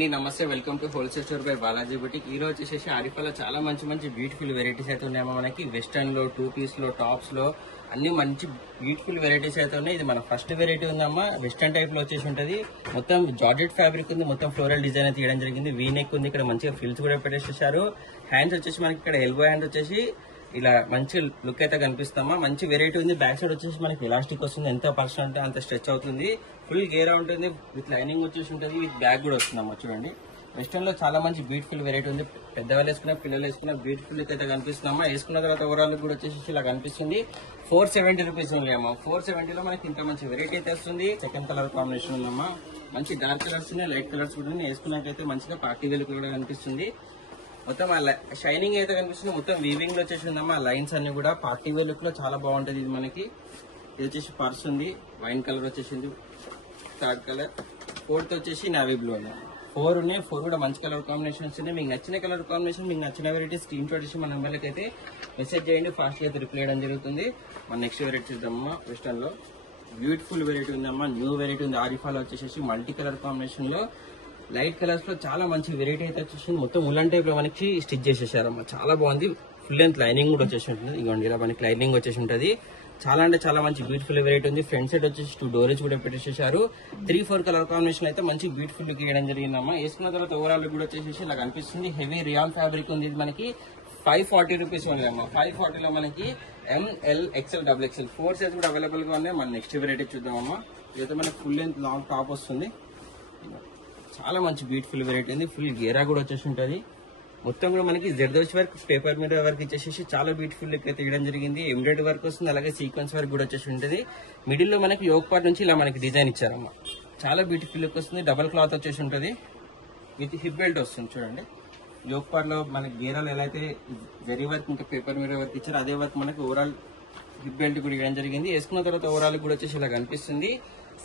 అండి, నమస్తే. Welcome to wholesale store by Balaji boutique. ఈ రోజు వచ్చేసి ఆరిఫాలో చాలా మంచి బ్యూటిఫుల్ వెరైటీస్ అయితే ఉన్నాయమ్మా. మనకి వెస్టర్న్ లో, 2 పీస్ లో, టాప్స్ లో అన్ని మంచి బ్యూటిఫుల్ వెరైటీస్ అయితే ఉన్నాయి. ఇది మన ఫస్ట్ వెరైటీ ఉందమ్మా. వెస్టర్న్ టైప్ లో వచ్చేసి ఉంటది. మొత్తం జార్జెట్ ఫ్యాబ్రిక్ ఉంది. మొత్తం ఫ్లోరల్ డిజైన్ అయితే తీయడం జరిగింది. వీ నెక్ ఉంది. ఇక్కడ మంచిగా ఫిల్స్ కూడా పెట్టేసేసారు. హ్యాండ్స్ వచ్చేసి మనకి ఇక్కడ ఎల్బో హ్యాండ్ వచ్చేసి ఇలా మంచి లుక్ అయితే కనిపిస్తామా. మంచి వెరైటీ ఉంది. బ్యాక్ సైడ్ వచ్చేసి మనకి ఎలాస్టిక్ వస్తుంది. ఎంత పర్సెంట్ అంటే అంత స్ట్రెచ్ అవుతుంది. ఫుల్ గేరా ఉంటుంది. విత్ లైనింగ్ వచ్చేసి ఉంటుంది. విత్ బ్యాగ్ కూడా వస్తుందమ్మా. చూడండి, వెస్టర్న్ లో చాలా మంచి బ్యూటిఫుల్ వెరైటీ ఉంది. పెద్దవాళ్ళు వేసుకున్న, పిల్లలు వేసుకున్న బ్యూటిఫుల్ అయితే కనిపిస్తుందమ్మా. వేసుకున్న తర్వాత ఓవరాల్ కూడా వచ్చేసి ఇలా కనిపిస్తుంది. 470 రూపీస్ ఉంది అమ్మా. 470 లో మనకి ఇంత మంచి వెరైటీ అయితే వస్తుంది. సెకండ్ కలర్ కాంబినేషన్ ఉందమ్మా. మంచి డార్క్ కలర్స్ ఉన్నాయి, లైట్ కలర్స్ కూడా ఉన్నాయి. వేసుకున్నట్టయితే మంచిగా పార్టీ వేర్ కూడా కనిపిస్తుంది. మొత్తం షైనింగ్ అయితే కనిపిస్తుంది. మొత్తం వీవింగ్ లో వచ్చేసి ఉందమ్మా. లైన్స్ అన్ని కూడా పార్టీ వేర్ లుక్ లో చాలా బాగుంటది. ఇది మనకి ఇది వచ్చేసి పర్స్ ఉంది. వైన్ కలర్ వచ్చేసింది. థర్డ్ కలర్, ఫోర్త్ వచ్చేసి నావీ బ్లూ ఉంది. 4 ఉన్నాయి. 4 కూడా మంచి కలర్ కాంబినేషన్స్ ఉన్నాయి. మీకు నచ్చిన కలర్ కాంబినేషన్, మీకు నచ్చిన వెరైటీ స్క్రీన్ షాట్ చేసి మన నెంబర్లకి అయితే మెసేజ్ చేయండి. ఫాస్ట్ గా అయితే రిప్లై చేయడం జరుగుతుంది. మన నెక్స్ట్ వెరైటీ చూద్దామమ్మా. వెస్టర్న్ లో బ్యూటిఫుల్ వెరైటీ ఉందమ్మా. న్యూ వెరైటీ ఉంది. ఆరిఫాలో వచ్చేసి మల్టీ కలర్ కాంబినేషన్ లో లైట్ కలర్స్ లో చాలా మంచి వెరైటీ అయితే వచ్చేసి మొత్తం ఉలన్ టైప్ లో మనకి స్టిచ్ చేసేసారమ్మా. చాలా బాగుంది. ఫుల్ లెంత్ లైనింగ్ కూడా వచ్చేసి ఉంటుంది. ఇదిగోండి, ఇలా మనకి లైనింగ్ వచ్చేసి ఉంటుంది. చాలా అంటే చాలా మంచి బ్యూటిఫుల్ వెరైటీ ఉంది. ఫ్రంట్ సైడ్ వచ్చేసి 2 డోరేజ్ కూడా పెట్టేసేసారు. 3-4 కలర్ కాంబినేషన్ అయితే మంచి బ్యూటిఫుల్ లుక్ ఇవ్వడం జరిగిందమ్మా. వేసుకున్న తర్వాత ఓవరాల్ కూడా వచ్చేసి ఇలా కనిపిస్తుంది. హెవీ రియాన్ ఫ్యాబ్రిక్ ఉంది. ఇది మనకి 540 రూపీస్ ఉంది అమ్మా. 540 లో మనకి ML XL XXL 4 సైజ్ కూడా అవైలబుల్ గా ఉన్నాయి. మన నెక్స్ట్ వెరైటీ చూద్దామమ్మా. ఇదైతే మనకి ఫుల్ లెంత్ లాంగ్ టాప్ వస్తుంది. చాలా మంచి బ్యూటిఫుల్ వెరైటీ ఉంది. ఫుల్ గేరా కూడా వచ్చేసి ఉంటుంది. మొత్తం కూడా మనకి జర్దోష్ వర్క్, పేపర్ మీద వర్క్ ఇచ్చేసి చాలా బ్యూటిఫుల్ లుక్ అయితే ఇవ్వడం జరిగింది. ఎంబ్రాయిడరీ వర్క్ వస్తుంది. అలాగే సీక్వెన్స్ వర్క్ కూడా వచ్చేసి ఉంటుంది. మిడిల్ లో మనకి యోక్ పార్ట్ నుంచి ఇలా మనకి డిజైన్ ఇచ్చారమ్మా. చాలా బ్యూటిఫుల్ లుక్ వస్తుంది. డబల్ క్లాత్ వచ్చేసి ఉంటుంది. విత్ హిప్ బెల్ట్ వస్తుంది. చూడండి, యోక్ పార్ట్ లో మనకి గేరాలు ఎలా అయితే జరీ వర్క్ ఇంకా పేపర్ మీద వర్క్ ఇచ్చారో అదే వర్క్ మనకి ఓవరాల్ హిప్ బెల్ట్ కూడా ఇవ్వడం జరిగింది. వేసుకున్న తర్వాత ఓవరాల్ కూడా వచ్చేసి ఇలా కనిపిస్తుంది.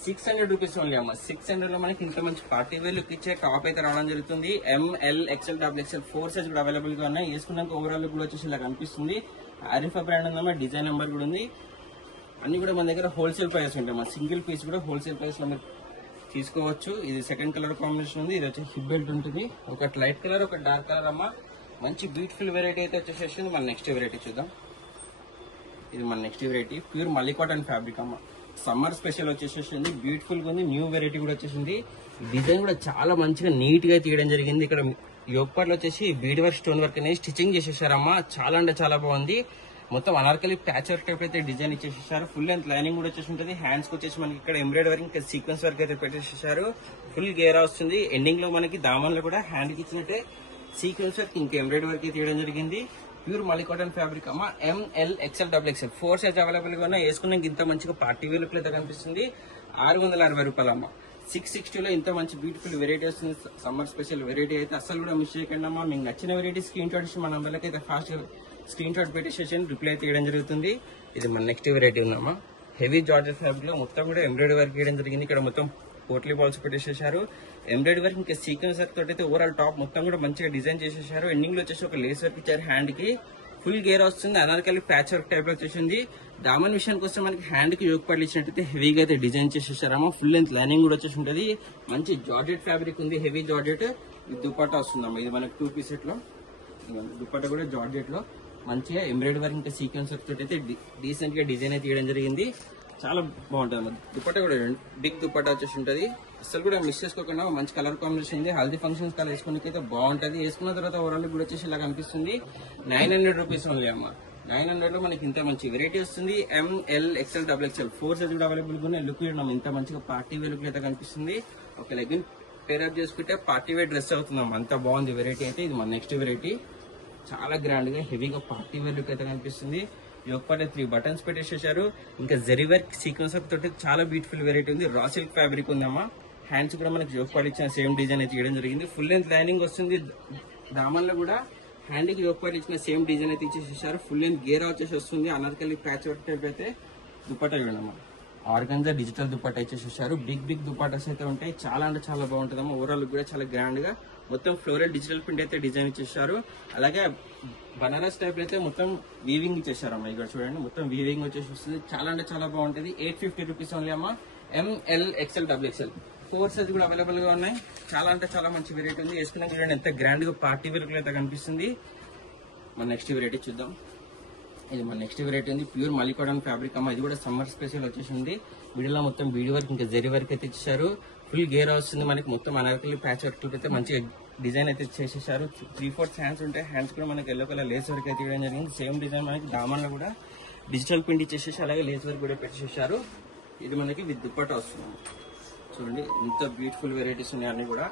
600 రూపీస్ ఓన్లీ అమ్మ. 600 లో మనకి ఇంత మంచి పార్టీ వేర్ లుక్ ఇచ్చే టాప్ అయితే రావడం జరుగుతుంది. ML XL XXL 4 సైజ్ కూడా అవైలబుల్ గా ఉన్నాయి. వేసుకున్నాక ఓవరాల్ కూడా వచ్చేసి ఇలా కనిపిస్తుంది. ఆరిఫా బ్రాండ్ ఉందమ్మా. డిజైన్ నెంబర్ కూడా ఉంది. అన్ని కూడా మన దగ్గర హోల్సేల్ ప్రైస్ ఉంటాయి. సింగిల్ పీస్ కూడా హోల్సేల్ ప్రైస్ లో మీరు తీసుకోవచ్చు. ఇది సెకండ్ కలర్ కాంబినేషన్ ఉంది. ఇది వచ్చి హిప్ బెల్ట్ ఉంటుంది. ఒక లైట్ కలర్, ఒక డార్క్ కలర్ అమ్మా. మంచి బ్యూటిఫుల్ వెరైటీ అయితే వచ్చేసేసింది. మన నెక్స్ట్ వెరైటీ చూద్దాం. ఇది మన నెక్స్ట్ వెరైటీ ప్యూర్ మల్లీ కాటన్ ఫ్యాబ్రిక్ అమ్మ. సమ్మర్ స్పెషల్ వచ్చేసేసింది. బ్యూటిఫుల్ గా ఉంది. న్యూ వెరైటీ కూడా వచ్చేసింది. డిజైన్ కూడా చాలా మంచిగా నీట్ గా తీయడం జరిగింది. ఇక్కడ యోగపాట్లో వచ్చేసి బీడ్ వర్క్, స్టోన్ వర్క్ అనేది స్టిచ్చింగ్ చేసేసారమ్మా. చాలా అంటే చాలా బాగుంది. మొత్తం అనార్కలి ప్యాచ్ వర్క్ టైప్ అయితే డిజైన్ ఇచ్చేసేసారు. ఫుల్ లెంత్ లైనింగ్ కూడా వచ్చేసి ఉంటుంది. హ్యాండ్స్ వచ్చేసి మనకి ఇక్కడ ఎంబ్రాయిడరీ వర్క్, ఇంకా సీక్వెన్స్ వర్క్ అయితే పెట్టేసేసారు. ఫుల్ గేరా వస్తుంది. ఎండింగ్ లో మనకి దామన్ లో కూడా హ్యాండ్ కి ఇచ్చినట్టే సీక్వెన్స్ వర్క్, ఇంకా ఎంబ్రాయిడరీ వర్క్ తీయడం జరిగింది. ప్యూర్ మల్లీ కాటన్ ఫ్యాబ్రిక్ అమ్మా. ML XL XXL 4 size available గా ఉన్నాయి. వేసుకున్నాక ఇంత మంచిగా పార్టీ వేర్ లుక్ అయితే కనిపిస్తుంది. 660 రూపాయలు అమ్మ. 660 లో ఇంత మంచి బ్యూటిఫుల్ వెరైటీ వస్తుంది. సమ్మర్ స్పెషల్ వెరైటీ అయితే అసలు కూడా మిస్ చేయకండి అమ్మా. మీకు నచ్చిన వెరైటీ స్క్రీన్ షాట్ ఇచ్చి మన నంబర్లకి అయితే ఫాస్ట్ స్క్రీన్ షాట్ పెట్టేసేసి రిప్లై అయితే ఇవ్వడం జరుగుతుంది. ఇది మన నెక్స్ట్ వెరైటీ ఉందమ్మా. హెవీ జార్జెట్ ఫ్యాబ్రిక్ లో మొత్తం కూడా ఎంబ్రాయిడరీ వర్క్ చేయడం జరిగింది. ఇక్కడ మొత్తం పోట్లీ బాల్స్ పెట్టేసేసారు. ఎంబ్రాయిడరీ వర్క్ ఇంకా సీక్వెన్స్ వర్క్ తోటి అయితే ఓవరాల్ టాప్ మొత్తం కూడా మంచిగా డిజైన్ చేసేసారు. ఎండింగ్ లో వచ్చేసి ఒక లేస్ వర్క్ ఇచ్చారు. హ్యాండ్ కి ఫుల్ గేర్ వస్తుంది. అనార్కలి ప్యాచ్ వర్క్ టైప్ లో వచ్చేసింది. దామన్ విషయానికి వస్తే మనకి హ్యాండ్ కి యోక్ పడ్లు ఇచ్చినట్టయితే హెవీగా అయితే డిజైన్ చేసేసారమ్మా. ఫుల్ లెంత్ లైనింగ్ కూడా వచ్చేసి ఉంటుంది. మంచి జార్జెట్ ఫ్యాబ్రిక్ ఉంది. హెవీ జార్జెట్ విత్ దుపట్టా వస్తుందమ్మా. ఇది మనకి 2 పీస్ సెట్ లో దుపట్టా కూడా జార్జెట్ లో మంచిగా ఎంబ్రాయిడరీ వర్క్ ఇంకా సీక్వెన్స్ వర్క్ తోటి అయితే డీసెంట్ గా డిజైన్ అయితే తీయడం జరిగింది. చాలా బాగుంటుంది అన్నమాట. దుపట్టా కూడా బిగ్ దుపట్టా వచ్చేసి ఉంటుంది. అసలు కూడా మిస్ చేసుకోకుండా మంచి కలర్ కాంబినేషన్ ఉంది. హల్దీ ఫంక్షన్స్ కలర్ వేసుకోవడానికి అయితే బాగుంటుంది. వేసుకున్న తర్వాత ఓవరాల్ కూడా వచ్చేసి ఇలా కనిపిస్తుంది. 900 రూపీస్ ఓన్లీ అమ్మ. 900 లో మనకి ఇంత మంచి వెరైటీ వస్తుంది. ML XL XXL 4 సైజ్ కూడా అవైలబుల్ గా ఉన్నాయి. లుక్ ఇంత మంచిగా పార్టీ వేర్ లుక్ అయితే కనిపిస్తుంది. ఒక లెగ్గిన్ పేరప్ చేసుకుంటే పార్టీ వేర్ డ్రెస్ అవుతుందమ్మా. అంత బాగుంది వెరైటీ అయితే. ఇది మన నెక్స్ట్ వెరైటీ. చాలా గ్రాండ్ గా హెవీగా పార్టీ వేర్ లుక్ అయితే కనిపిస్తుంది. యోగపాటే 3 బటన్స్ పెట్టేసేసారు. ఇంకా జరీ వర్క్, సీక్వెన్స్ వర్క్ తోటి చాలా బ్యూటిఫుల్ వెరైటీ ఉంది. రా సిల్క్ ఫ్యాబ్రిక్ ఉందమ్మా. హ్యాండ్స్ కూడా మనకి యోగపాటు ఇచ్చిన సేమ్ డిజైన్ అయితే చేయడం జరిగింది. ఫుల్ లెంత్ లైనింగ్ వస్తుంది. దామన్ లో కూడా హ్యాండ్ కి యోగపాటు ఇచ్చిన సేమ్ డిజైన్ అయితే ఇచ్చేసేసారు. ఫుల్ లెంత్ గేరా వచ్చేసి వస్తుంది. అనార్కలి ప్యాచ్ వర్క్ టైప్ అయితే దుపట్టా చూడమ్మా. ఆర్గన్జా డిజిటల్ దుపట్టా ఇచ్చేసేసారు. బిగ్ దుపట్టాస్ అయితే ఉంటాయి. చాలా అంటే చాలా బాగుంటుందమ్మా. ఓవరాల్ కూడా చాలా గ్రాండ్ గా మొత్తం ఫ్లోరల్ డిజిటల్ ప్రింట్ అయితే డిజైన్ ఇచ్చేసారు. అలాగే బనారస్ టైప్ అయితే మొత్తం వీవింగ్ ఇచ్చేసారమ్మా. ఇక్కడ చూడండి, మొత్తం వీవింగ్ వచ్చేసి వస్తుంది. చాలా అంటే చాలా బాగుంటుంది. 850 రూపీస్ ఓన్లీ అమ్మా. ML XL XXL 4 సైజ్ కూడా అవైలబుల్ గా ఉన్నాయి. చాలా అంటే చాలా మంచి వెరైటీ ఉంది. వేసుకున్నా చూడండి ఎంత గ్రాండ్ గా పార్టీ వేర్ అయితే కనిపిస్తుంది. మన నెక్స్ట్ వెరైటీ చూద్దాం. ఇది మన నెక్స్ట్ వెరైటీ ఉంది. ప్యూర్ మలికోడన్ ఫ్యాబ్రిక్ అమ్మ. ఇది కూడా సమ్మర్ స్పెషల్ వచ్చేసింది. మిడిల్ లో మొత్తం బీడి వర్క్ ఇంకా జరీ వర్క్ అయితే ఇచ్చారు. ఫుల్ గేర్ వస్తుంది మనకి. మొత్తం అనార్కలి ప్యాచ్ వర్క్ అయితే మంచి డిజైన్ అయితే చేసేసారు. 3/4 హ్యాండ్స్ ఉంటాయి. హ్యాండ్స్ కూడా మనకి ఎల్లో కలర్ లేస్ వర్క్ అయితే ఇవ్వడం జరిగింది. సేమ్ డిజైన్ మనకి దామన్లో కూడా డిజిటల్ ప్రింట్ ఇచ్చేసేసి అలాగే లేస్ వర్క్ కూడా పెట్టేసేసారు. ఇది మనకి విత్ దుప్పట్టా వస్తుంది. చూడండి ఎంత బ్యూటిఫుల్ వెరైటీస్ ఉన్నాయి అన్ని కూడా.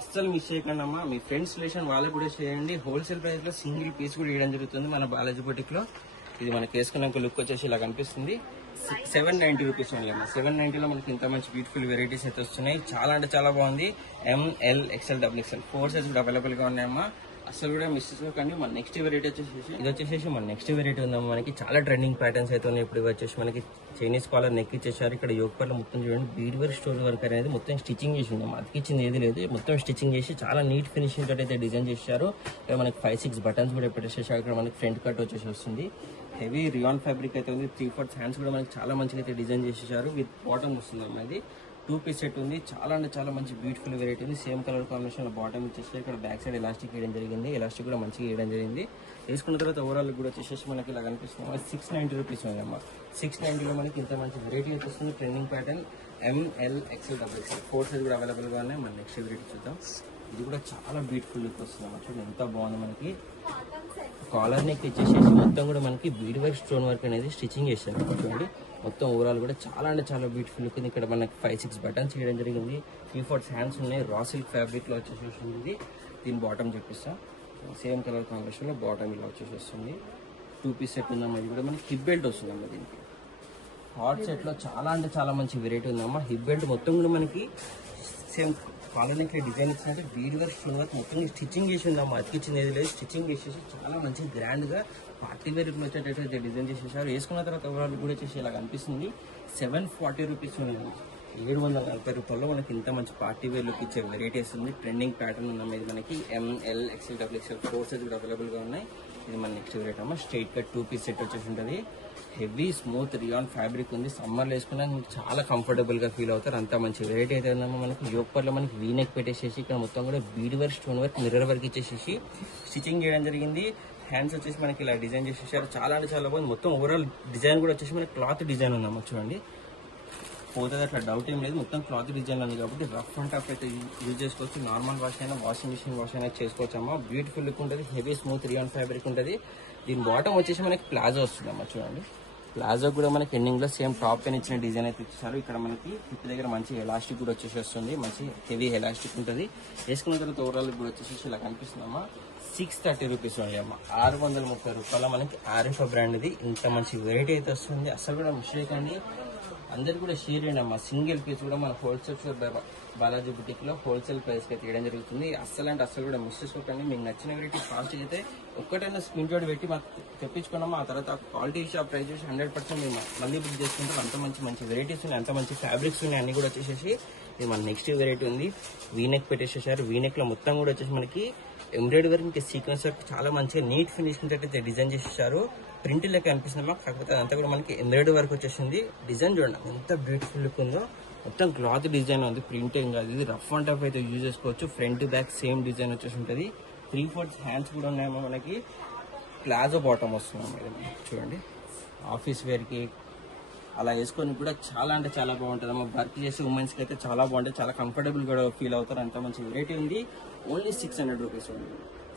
అస్సలు మిస్ చేయకండి అమ్మా. మీ ఫ్రెండ్స్ రిలేషన్ వాళ్ళకి కూడా చేయండి. హోల్సేల్ ప్రైస్ లో సింగిల్ పీస్ కూడా ఇవ్వడం జరుగుతుంది మన బాలాజీ బొటిక్ లో. ఇది మనకి వేసుకున్నాక లుక్ వచ్చేసి ఇలా కనిపిస్తుంది. 790 రూపీస్ ఓన్లీ అమ్మా. 790 లో మనకి ఇంత మంచి బ్యూటిఫుల్ వెరైటీస్ అయితే వస్తున్నాయి. చాలా అంటే చాలా బాగుంది. ML XL XXL 4 సైజ్ కూడా అవైలబుల్ గా ఉన్నాయమ్మా. అసలు కూడా మిస్ చేసుకోకండి. మన నెక్స్ట్ వెరైటీ వచ్చేసి ఇది వచ్చేసి మన నెక్స్ట్ వెరైటీ ఉందమ్మా. మనకి చాలా ట్రెండింగ్ ప్యాటర్న్స్ అయితే ఉన్నాయి. ఇప్పుడు వచ్చేసి మనకి చైనీస్ కాలర్ నెక్ ఇచ్చేసారు. ఇక్కడ యోగపర్లో మొత్తం చూడండి బీడ్ వర్క్ స్టోన్ వర్క్ అనేది మొత్తం స్టిచ్చింగ్ చేసి ఉందమ్మా. అతికిచ్చింది ఏది లేదు. మొత్తం స్టిచ్చింగ్ చేసి చాలా నీట్ ఫినిషింగ్ తోటి అయితే డిజైన్ చేశారు. ఇక్కడ మనకి 5-6 బటన్స్ కూడా పెట్టేసేసారు. ఇక్కడ మనకి ఫ్రంట్ కట్ వచ్చేసి వస్తుంది. హెవీ రియాన్ ఫ్యాబ్రిక్ అయితే ఉంది. 3/4 హ్యాండ్స్ కూడా మనకి చాలా మంచిగా అయితే డిజైన్ చేసేసారు. విత్ బాటమ్ వస్తుందమ్మా. ఇది 2 పీస్ సెట్ ఉంది. చాలా అంటే చాలా మంచి బ్యూటిఫుల్ వెరైటీ ఉంది. సేమ్ కలర్ కాంబినేషన్ లో బాటమ్ ఇచ్చేసి ఇక్కడ బ్యాక్ సైడ్ ఎలాస్టిక్ వేయడం జరిగింది. ఎలాస్టిక్ కూడా మంచిగా వేయడం జరిగింది. వేసుకున్న తర్వాత ఓవరాల్ కూడా వచ్చేసి మనకి ఇలా కనిపిస్తుంది. 690 రూపీస్ ఉందమ్మా. 690 లో మనకి ఇంత మంచి వెరైటీ వస్తుంది. Trending pattern ML XL XXL 4 size కూడా అవైలబుల్ గా ఉన్నాయి. మన నెక్స్ట్ వెరైటీ చూద్దాం. ఇది కూడా చాలా బ్యూటిఫుల్ లుక్ వస్తుంది అన్నమాట. చూడండి ఎంత బాగుంది. మనకి కాలర్ నెక్ ఇచ్చేసి మొత్తం కూడా మనకి బీడ్ వర్క్ స్టోన్ వర్క్ అనేది స్టిచ్చింగ్ చేశారు. చూడండి మొత్తం ఓవరాల్ కూడా చాలా అంటే చాలా బ్యూటిఫుల్ లుక్ ఉంది. ఇక్కడ మనకి 5-6 బటన్స్ చేయడం జరిగింది. 3/4 హ్యాండ్స్ ఉన్నాయి. రా సిల్క్ ఫ్యాబ్రిక్ లో వచ్చేసి వస్తుంది. దీని బాటమ్ చూపిస్తా. సేమ్ కలర్ కాంబినేషన్ లో బాటమ్ ఇలా వచ్చేసి వస్తుంది. 2 పీస్ సెట్ ఉందమ్మా. ఇది కూడా మనకి హిప్ బెల్ట్ వస్తుందమ్మా. దీనికి హాట్ సెట్ లో చాలా అంటే చాలా మంచి వెరైటీ ఉందమ్మా. హిప్ బెల్ట్ మొత్తం కూడా మనకి సేమ్ కాలర్ నెక్ డిజైన్ ఇచ్చినట్టు బీడ్ వర్క్ స్టోన్ వర్క్ మొత్తం స్టిచ్చింగ్ చేసి ఉందమ్మా. అతికిచ్చింది ఏది లేదు. స్టిచ్చింగ్ చేసేసి చాలా మంచి గ్రాండ్ గా పార్టీ వేర్ వచ్చేటట్టు డిజైన్ చేసేసారు. వేసుకున్న తర్వాత ఓవరాల్ కూడా వచ్చేసి ఇలా కనిపిస్తుంది. 740 రూపీస్ ఉంది. 740 రూపాయల్లో మనకి ఇంత మంచి పార్టీ వేర్ లుక్ ఇచ్చే వెరైటీస్ ఉంది. ట్రెండింగ్ ప్యాటర్న్ ఉందమ్మా. ఇది మనకి ML XL XXL 4 సైజ్ కూడా అవైలబుల్ గా ఉన్నాయి. ఇది మన నెక్స్ట్ వెరైటీ అమ్మా. స్ట్రైట్ కట్ 2 పీస్ సెట్ వచ్చేసి ఉంటుంది. హెవీ స్మూత్ రియాన్ ఫ్యాబ్రిక్ ఉంది. సమ్మర్లో వేసుకున్నా మీకు చాలా కంఫర్టబుల్ గా ఫీల్ అవుతారు. అంత మంచి వెరైటీ అయితే ఉందమ్మా. మనకి యోగపర్లో మనకి వీనెక్ పెట్టేసేసి ఇక్కడ మొత్తం కూడా bead work stone work mirror work ఇచ్చేసేసి స్టిచ్చింగ్ చేయడం జరిగింది. హ్యాండ్స్ వచ్చేసి మనకి ఇలా డిజైన్ చేసేసారు. చాలా అంటే చాలా బాగుంది. మొత్తం ఓవరాల్ డిజైన్ కూడా వచ్చేసి మనకి క్లాత్ డిజైన్ ఉందమ్మా. చూడండి పోతుంది అట్లా డౌట్ ఏం లేదు. మొత్తం క్లాత్ డిజైన్ ఉంది కాబట్టి రఫ్ అండ్ టఫ్ అయితే యూజ్ చేసుకోవచ్చు. నార్మల్ వాష్ అయినా వాషింగ్ మిషన్ వాష్ అయినా చేసుకోవచ్చు అమ్మా. బ్యూటిఫుల్ లుక్ ఉంటుంది. హెవీ స్మూత్ రియాన్ ఫ్యాబ్రిక్ ఉంటుంది. దీని బాటమ్ వచ్చేసి మనకి ప్లాజో వస్తుందమ్మా. చూడండి ప్లాజో కూడా మనకి ఎండింగ్ లో సేమ్ టాప్ పైన ఇచ్చిన డిజైన్ అయితే ఇచ్చారు. ఇక్కడ మనకి హిప్ దగ్గర మంచి ఎలాస్టిక్ కూడా వచ్చేసి వస్తుంది. మంచి హెవీ ఎలాస్టిక్ ఉంటుంది. వేసుకున్న తర్వాత ఓవరాల్ కూడా వచ్చేసి ఇలా కనిపిస్తుందమ్మా. 630 రూపీస్ ఓన్లీ అమ్మా. 630 రూపాయల మనకి ఆరిఫా బ్రాండ్ ఇది. ఇంత మంచి వెరైటీ అయితే వస్తుంది. అసలు కూడా మిస్ చేయకండి. అందరు కూడా షేర్ చేయండి అమ్మా. సింగిల్ పీస్ కూడా మన హోల్సేల్ షాప్ బాలాజీ బుటిక్ లో హోల్సేల్ ప్రైస్ కి తీయడం జరుగుతుంది. అస్సలు అంటే అస్సలు కూడా మిస్ చేసుకోకండి. మీకు నచ్చిన వెరైటీ ఫాస్ట్ అయితే ఒక్కటైనా స్క్రీన్ షాట్ పెట్టి మాకు తెప్పించుకున్నామా. ఆ తర్వాత క్వాలిటీ షాప్ ప్రైస్ చేసి 100% మేము మళ్ళీ బుక్ చేసుకుంటాం. అంత మంచి వెరైటీస్ ఉన్నాయి. అంత మంచి ఫ్యాబ్రిక్స్ ఉన్నాయి. అన్ని కూడా వచ్చేసేసి ఇది మన నెక్స్ట్ వెరైటీ ఉంది. వీనెక్ పెట్టేసేసారు. వీనెక్ లో మొత్తం కూడా వచ్చేసి మనకి ఎంబ్రాయిడరీ వర్క్ ఇంకా సీక్వెన్స్ వర్క్ చాలా మంచిగా నీట్ ఫినిషింగ్ అయితే డిజైన్ చేసేసారు. ప్రింట్ లెక్క అనిపిస్తుంది మాకు. కాకపోతే అదంతా కూడా మనకి ఎంబ్రాయిడరీ వర్క్ వచ్చేసింది. డిజైన్ చూడండి ఎంత బ్యూటిఫుల్ లుక్ ఉందో. మొత్తం క్లాత్ డిజైన్ ఉంది. ప్రింట్ ఏం కాదు. ఇది రఫ్ అండ్ టఫ్ అయితే యూజ్ చేసుకోవచ్చు. ఫ్రంట్ బ్యాక్ సేమ్ డిజైన్ వచ్చేసి ఉంటుంది. 3/4 హ్యాండ్స్ కూడా ఉన్నాయేమో. మనకి ప్లాజో బాటమ్ వస్తుంది. చూడండి ఆఫీస్ వేర్ కి అలా వేసుకొని కూడా చాలా అంటే చాలా బాగుంటుంది అమ్మా. వర్క్ చేసే ఉమెన్స్ కి అయితే చాలా బాగుంటుంది. చాలా కంఫర్టబుల్ కూడా ఫీల్ అవుతారు. అంత మంచి వెరైటీ ఉంది. ఓన్లీ 600 రూపీస్ ఉంది.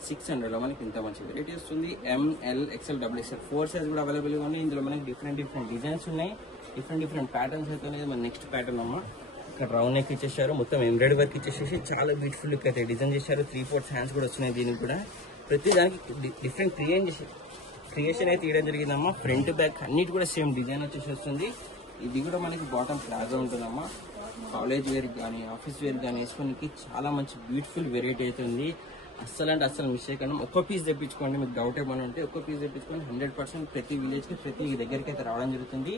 600 లో మనకి ఇంత మంచి వెరైటీ వస్తుంది. ML XL XXL 4 సైజ్ కూడా అవైలబుల్ గా ఉన్నాయి. ఇందులో మనకి డిఫరెంట్ డిజైన్స్ ఉన్నాయి. డిఫరెంట్ ప్యాటర్న్స్ అయితే ఉన్నాయి. మన నెక్స్ట్ ప్యాటర్న్ అమ్మా. ఇక్కడ రౌండ్ నెక్ ఇచ్చేసారు. మొత్తం ఎంబ్రాయిడరీ వర్క్ ఇచ్చేసేసి చాలా బ్యూటిఫుల్ లుక్ అయితే డిజైన్ చేశారు. 3/4 హ్యాండ్స్ కూడా వచ్చినాయి. దీనికి కూడా ప్రతి దానికి డిఫరెంట్ క్రియేషన్ అయితే ఇవ్వడం జరిగిందమ్మా. ఫ్రంట్ బ్యాక్ అన్నిటి కూడా సేమ్ డిజైన్ వచ్చేసి వస్తుంది. ఇది కూడా మనకి బాటమ్ ప్లాజో ఉంటుందమ్మా. కాలేజ్ వేర్ కానీ ఆఫీస్ వేర్ కానీ వేసుకోనికి చాలా మంచి బ్యూటిఫుల్ వెరైటీ అయితే ఉంది. అస్సలు అంటే అస్సలు మిస్ చేయకుండా ఒక్క పీస్ తెప్పించుకోండి. మీకు డౌట్ ఏమైనా ఉంటే ఒక్క పీస్ తెప్పించుకోండి. 100% ప్రతి విలేజ్ కి ప్రతి దగ్గరికి అయితే రావడం జరుగుతుంది.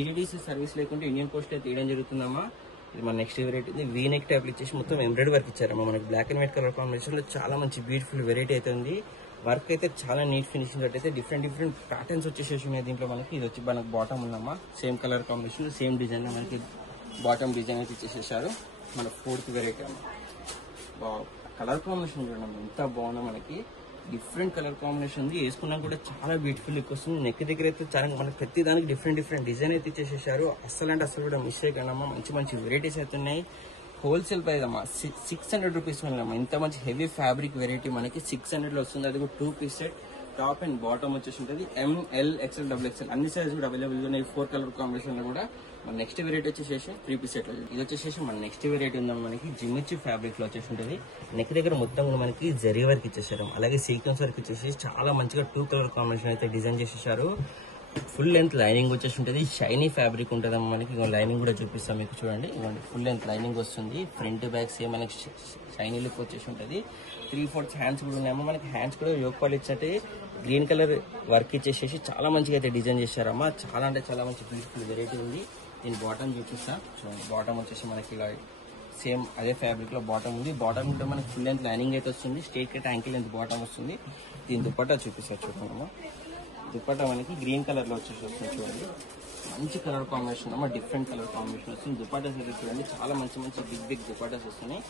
ఈడీసీ సర్వీస్ లేకుంటే ఇండియన్ పోస్ట్ అయితే ఇవ్వడం జరుగుతుందమ్మా. ఇది మన నెక్స్ట్ వెరైటీ ఉంది. వీనెక్ టైప్ ఇచ్చేసి మొత్తం ఎంబ్రాయిడరీ వర్క్ ఇచ్చారమ్మా. మనకి black and white colour combination లో చాలా మంచి బ్యూటిఫుల్ వెరైటీ అయితే ఉంది. వర్క్ అయితే చాలా నీట్ ఫినిషింగ్ అయితే డిఫరెంట్ ప్యాటర్న్స్ వచ్చేసేసి ఉన్నాయి. దీంట్లో మనకి ఇది వచ్చి మనకు బాటమ్ ఉందమ్మా. Same colour combination same design మనకి బాటమ్ డిజైన్ అయితే ఇచ్చేసేసారు. మన 4th వెరైటీ అమ్మ. కలర్ కాంబినేషన్ చూడండి ఎంత బాగుందో, మనకి డిఫరెంట్ కలర్ కాంబినేషన్ ఉంది. వేసుకున్నా కూడా చాలా బ్యూటిఫుల్ లుక్ వస్తుంది. నెక్ దగ్గర అయితే చాలా మనకి ప్రతి దానికి డిఫరెంట్ డిజైన్ అయితే ఇచ్చేసేసారు. అస్సలు అంటే అసలు కూడా మిస్ చేయకండమ్మా. మంచి వెరైటీస్ అయితే ఉన్నాయి. హోల్సేల్ ప్రైస్ అమ్మా 600 రూపీస్ అమ్మా. ఇంత మంచి హెవీ ఫ్యాబ్రిక్ వెరైటీ మనకి 600 లో వస్తుంది. అది కూడా 2 piece set, top and bottom వచ్చేసి ఉంటుంది. ML XL XXL అన్ని సైజ్ కూడా అవైలబుల్ ఉన్నాయి. 4 కలర్ కాంబినేషన్ లో కూడా. మన నెక్స్ట్ వెరైటీ వచ్చేసి 3 పీస్ సెట్. ఇది వచ్చేసి మన నెక్స్ట్ వెరైటీ ఉందా మనకి జిమ్మిచ్చి ఫ్యాబ్రిక్ లో వచ్చేసి ఉంటుంది. నెక్ దగ్గర మొత్తం కూడా మనకి జరీ వర్క్ ఇచ్చేసారు. అలాగే సీక్వెన్స్ వర్క్ ఇచ్చేసి చాలా మంచిగా 2 కలర్ కాంబినేషన్ అయితే డిజైన్ చేసేసారు. ఫుల్ లెంత్ లైనింగ్ వచ్చేసి ఉంటుంది. షైనీ ఫ్యాబ్రిక్ ఉంటుంది మనకి. లైనింగ్ కూడా చూపిస్తాం మీకు చూడండి. ఇవ్వండి ఫుల్ లెంత్ లైనింగ్ వస్తుంది. ఫ్రంట్ బ్యాక్ సేమ్ మనకి షైనీ లుక్ వచ్చేసి ఉంటుంది. 3/4 హ్యాండ్స్ కూడా ఉన్నాయమ్మా. మనకి హ్యాండ్స్ కూడా యోగ్ పాలు ఇచ్చినట్టే గ్రీన్ కలర్ వర్క్ ఇచ్చేసేసి చాలా మంచిగా అయితే డిజైన్ చేశారమ్మా. చాలా అంటే చాలా మంచి బ్యూటిఫుల్ వెరైటీ ఉంది. నేను బాటమ్ చూపిస్తా చూడండి. బాటమ్ వచ్చేసి మనకి ఇలా సేమ్ అదే ఫ్యాబ్రిక్ లో బాటమ్ ఉంది. బాటమ్ ఉంటే మనకి ఫుల్ లెంత్ లైనింగ్ అయితే వస్తుంది. Straight cut ankle length bottom వస్తుంది. దీని దుపట్టా చూపిస్తా చూడండి. దుపట్టా మనకి గ్రీన్ కలర్ లో వచ్చేసి వస్తుంది చూడండి. మంచి కలర్ కాంబినేషన్ అమ్మా. డిఫరెంట్ కలర్ కాంబినేషన్ వస్తుంది. దుపట్టాస్ అయితే చూడండి చాలా మంచి బిగ్ దుపట్టాస్ వస్తున్నాయి.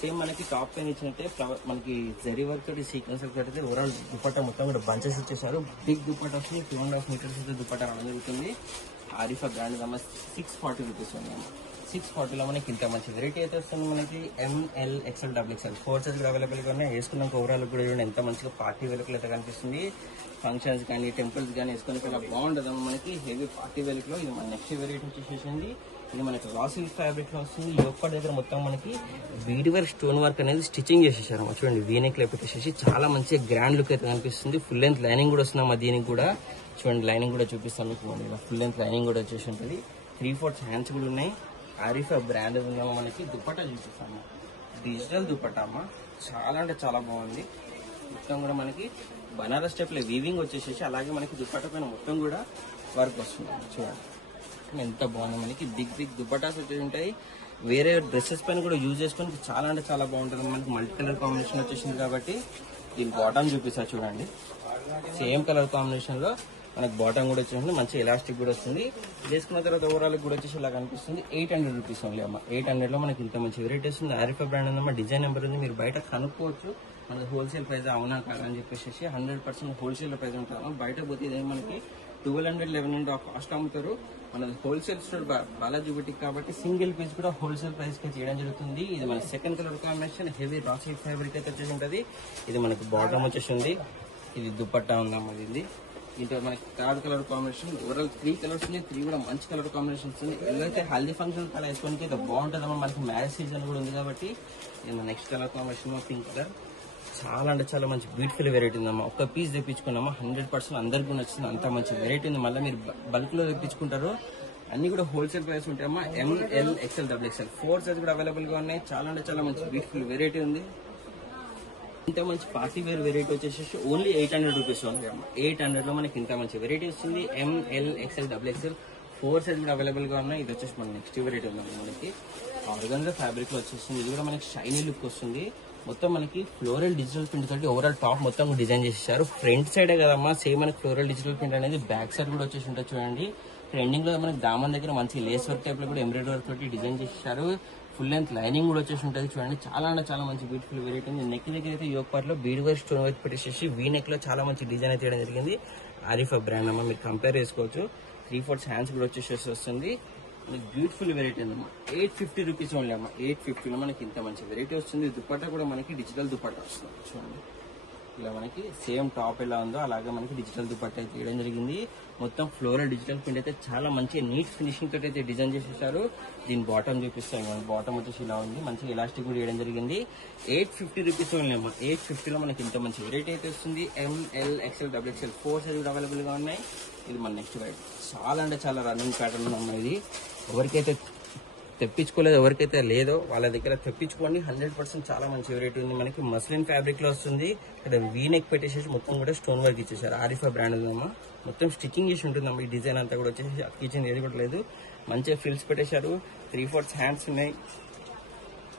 సేమ్ మనకి టాప్ పైన ఇచ్చినట్టే మనకి జరీ వర్క్ తోటి సీక్వెన్స్ వర్క్ అయితే ఓవరాల్ దుపట్టా మొత్తం కూడా బంచెస్ ఇచ్చేసారు. బిగ్ దుపట్టా వస్తుంది. 2.5 మీటర్స్ అయితే దుపట్టా రావడం జరుగుతుంది. ఆరిఫా బ్రాండ్ అమ్మ 640 రూపీస్ ఉన్నాయమ్మా. 640లో మనకి ఇంత మంచి వెరైటీ అయితే వస్తుంది. మనకి ML XL XXL 4 సైజ్ కూడా అవైలబుల్గా ఉన్నాయి. వేసుకున్నాక ఓవరాల్ కూడా చూడండి ఎంత మంచిగా పార్టీ వెలుగులు అయితే కనిపిస్తుంది. ఫంక్షన్స్ కానీ టెంపుల్స్ కానీ వేసుకుని చాలా బాగుంటుంది మనకి హెవీ పార్టీ వెలుగులో. ఇది మన నెక్స్ట్ వెరైటీ వచ్చేసేసింది. ఇది మనకి రా సిల్క్ ఫ్యాబ్రిక్ లో వస్తుంది. యోగపాట్ దగ్గర మొత్తం మనకి బీడ్ వర్క్ స్టోన్ వర్క్ అనేది స్టిచ్చింగ్ చేసేసారు. చూడండి వీనెక్ లో పెట్టేసేసి చాలా మంచి గ్రాండ్ లుక్ అయితే కనిపిస్తుంది. ఫుల్ లెంత్ లైనింగ్ కూడా వస్తుంది. దీనికి కూడా చూడండి లైనింగ్ కూడా చూపిస్తాను మీకు. ఫుల్ లెంత్ లైనింగ్ కూడా వచ్చేసి ఉంటుంది. 3/4 హ్యాండ్స్ కూడా ఉన్నాయి. ఆరిఫా బ్రాండ్ ఉందామా. మనకి దుపట్టా చూపిస్తాము. డిజిటల్ దుపట్టా అమ్మ. చాలా అంటే చాలా బాగుంది. మొత్తం కూడా మనకి బనారస్ స్టెప్ లో వీవింగ్ వచ్చేసేసి అలాగే మనకి దుపట్టా పైన మొత్తం కూడా వర్క్ వస్తుంది. చూడండి ఎంత బాగుంది. మనకి బిగ్ దుపట్టాస్ వచ్చేసి ఉంటాయి. వేరే డ్రెస్సెస్ పైన కూడా యూజ్ చేసుకొని చాలా అంటే చాలా బాగుంటుంది. మనకి మల్టీ కలర్ కాంబినేషన్ వచ్చేసింది కాబట్టి దీని బాటమ్ చూపిస్తా చూడండి. సేమ్ కలర్ కాంబినేషన్ లో మనకి బాటమ్ కూడా వచ్చేసి మంచి ఎలాస్టిక్ కూడా వస్తుంది. వేసుకున్న తర్వాత ఓవరాల్ కూడా వచ్చేసి ఇలా కనిపిస్తుంది. 800 రూపీస్ ఓన్లీ అమ్మ. 800 లో మనకి ఇంత మంచి వెరైటీ వస్తుంది. ఆరిఫా బ్రాండ్ ఉందమ్మా. డిజైన్ నెంబర్ ఉంది. మీరు బయట కనుక్కోవచ్చు మనకి హోల్సేల్ ప్రైస్ అవునా కాదని చెప్పేసి. 100% హోల్సేల్ ప్రైస్ ఉంటుంది. బయట పోతే ఇదే మనకి 1200, 1100 కాస్ట్ అమ్ముతారు. మనది హోల్సేల్ స్టోర్ బాలాజీ బుటిక్ కాబట్టి సింగిల్ పీస్ కూడా హోల్సేల్ ప్రైస్ కి చేయడం జరుగుతుంది. ఇది మన second colour combination heavy raw silk fabric అయితే వచ్చేసి ఉంటుంది. ఇది మనకి బాటమ్ వచ్చేసి ఉంది. ఇది దుపట్టా ఉందమ్మా. ఇది దీంట్లో మనకి 3rd colour combination. Overall 3 colours ఉన్నాయి. 3 కూడా మంచి కలర్ కాంబినేషన్ ఉంది. ఎవరైతే హల్దీ ఫంక్షన్ అలా వేసుకోవడానికి అయితే బాగుంటుందమ్మా. మనకి మ్యారేజ్ సీజన్ కూడా ఉంది కాబట్టి ఇది మన next colour combination pink colour. చాలా అంటే చాలా మంచి బ్యూటిఫుల్ వెరైటీ ఉందమ్మా. ఒక్క పీస్ తెప్పించుకున్నామా 100% అందరికీ నచ్చింది. అంత మంచి వెరైటీ ఉంది. మళ్ళీ మీరు బల్క్ లో తెప్పించుకుంటారు. అన్ని కూడా హోల్సేల్ ప్రైస్ ఉంటాయమ్మా. ML XL XXL 4 సైజ్ కూడా అవైలబుల్ గా ఉన్నాయి. చాలా అంటే చాలా మంచి బ్యూటిఫుల్ వెరైటీ ఉంది. ఇంత మంచి పార్టీ వేర్ వెరైటీ వచ్చేసి ఓన్లీ 800 రూపీస్ ఉంది అమ్మ. 800 లో మనకి ఇంత మంచి వెరైటీ వస్తుంది. ML XL XXL 4 సైజ్ కూడా అవైలబుల్ గా ఉన్నాయి. ఇది వచ్చేసి మన నెక్స్ట్ వెరైటీ ఉంది. మనకి ఆర్గాన్జా ఫ్యాబ్రిక్ లో వచ్చేస్తుంది. ఇది కూడా మనకి షైనీ లుక్ వస్తుంది. మొత్తం మనకి ఫ్లోరల్ డిజిటల్ ప్రింట్ తోటి ఓవరాల్ టాప్ మొత్తం డిజైన్ చేసేసారు. ఫ్రంట్ సైడే కదమ్మా సేమ్ మనకి ఫ్లోరల్ డిజిటల్ ప్రింట్ అనేది బ్యాక్ సైడ్ కూడా వచ్చేసి ఉంటుంది. చూడండి ట్రెండింగ్ లో మనకి దామన్ దగ్గర మంచి లేస్ వర్క్ టైప్ లో కూడా ఎంబ్రాయిడరీ వర్క్ తోటి డిజైన్ చేసేసారు. ఫుల్ లెంత్ లైనింగ్ కూడా వచ్చేసి ఉంటుంది. చూడండి చాలా అంటే చాలా మంచి బ్యూటిఫుల్ వెరైటీ ఉంది. నెక్ దగ్గర అయితే యోగ్ పార్ట్ లో బీడ్ వర్క్ స్టోన్ వర్క్ పెట్టేసి వీ నెక్ లో చాలా మంచి డిజైన్ అయితే చేయడం జరిగింది. ఆరిఫా బ్రాండ్ అమ్మా. మీరు కంపేర్ చేసుకోవచ్చు. 3/4 హ్యాండ్స్ కూడా వచ్చేసి వస్తుంది. బ్యూటిఫుల్ వెరైటీ ఉందమ్మా. 850 రూపీస్ ఓన్లీ అమ్మా. 850 లో మనకి ఇంత మంచి వెరైటీ వస్తుంది. దుపట్టా కూడా మనకి డిజిటల్ దుపట్టా వస్తుంది. చూడండి ఇలా మనకి సేమ్ టాప్ ఎలా ఉందో అలాగే మనకి డిజిటల్ దుపట్టా అయితే వేయడం జరిగింది. మొత్తం ఫ్లోరల్ డిజిటల్ ప్రింట్ అయితే చాలా మంచి నీట్ ఫినిషింగ్ తోటి అయితే డిజైన్ చేసేసారు. దీని బాటమ్ చూపిస్తాను. బాటమ్ వచ్చేసి ఇలా ఉంది. మంచి ఎలాస్టిక్ కూడా వేయడం జరిగింది. 850 రూపీస్ ఓన్లీ అమ్మా. 850 లో మనకి ఇంత మంచి వెరైటీ అయితే వస్తుంది. ML XL XXL 4 సైజ్ కూడా అవైలబుల్ గా ఉన్నాయి. ఇది మన నెక్స్ట్ వెరైటీ. చాలా అంటే చాలా రన్నింగ్ ప్యాటర్న్ అమ్మా. ఇది ఎవరికైతే తెప్పించుకోలేదు ఎవరికైతే లేదో వాళ్ళ దగ్గర తెప్పించుకోండి. 100% చాలా మంచి వెరైటీ ఉంది. మనకి మస్లిన్ ఫ్యాబ్రిక్ లో వస్తుంది. ఇక్కడ వీనెక్ పెట్టేసేసి మొత్తం కూడా స్టోన్ వర్క్ ఇచ్చేసారు. ఆరిఫా బ్రాండ్ ఉందమ్మా. మొత్తం స్టిచ్చింగ్ చేసి ఉంటుందమ్మా. ఈ డిజైన్ అంతా కూడా వచ్చేసి అతికించింది ఏది కూడా లేదు. మంచిగా ఫిల్స్ పెట్టేశారు. 3/4 హ్యాండ్స్ ఉన్నాయి.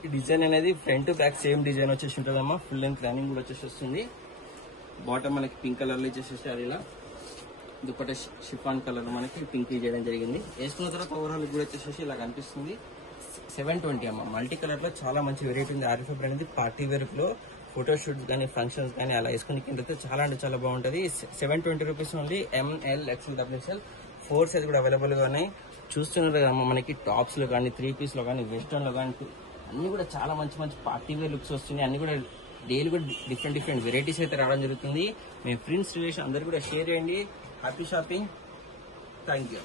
ఈ డిజైన్ అనేది ఫ్రంట్ బ్యాక్ సేమ్ డిజైన్ వచ్చేసి ఉంటుందమ్మా. ఫుల్ లెంత్ లైనింగ్ కూడా వచ్చేసి వస్తుంది. బాటమ్ మనకి పింక్ కలర్ లో ఇచ్చేసేసారు. ఇలా దుపట్టా షిఫాన్ కలర్ మనకి పింక్ చేయడం జరిగింది. వేసుకున్న తర్వాత ఓవరాల్ కూడా వచ్చేసి ఇలా కనిపిస్తుంది. 720 అమ్మ. మల్టీ కలర్ లో చాలా మంచి వెరైటీ ఉంది. ఆరిఫా బ్రాండ్ ఇది. పార్టీ వేర్ లో ఫోటో షూట్స్ కానీ ఫంక్షన్స్ కానీ అలా వేసుకుని కింద చాలా అంటే చాలా బాగుంటది. 720 rupees only. ML XL XXL 4 size కూడా అవైలబుల్ గా ఉన్నాయి. చూస్తున్నారు కదా మనకి టాప్స్ లో కానీ 3 పీస్ లో కానీ వెస్టర్న్ లో కానీ అన్ని కూడా చాలా మంచి మంచి పార్టీ వేర్ లుక్స్ వస్తున్నాయి. అన్ని కూడా డైలీ కూడా డిఫరెంట్ వెరైటీస్ అయితే రావడం జరుగుతుంది. మీ ఫ్రెండ్స్ రిలేషన్ అందరు కూడా షేర్ చేయండి. Happy shopping. Thank you.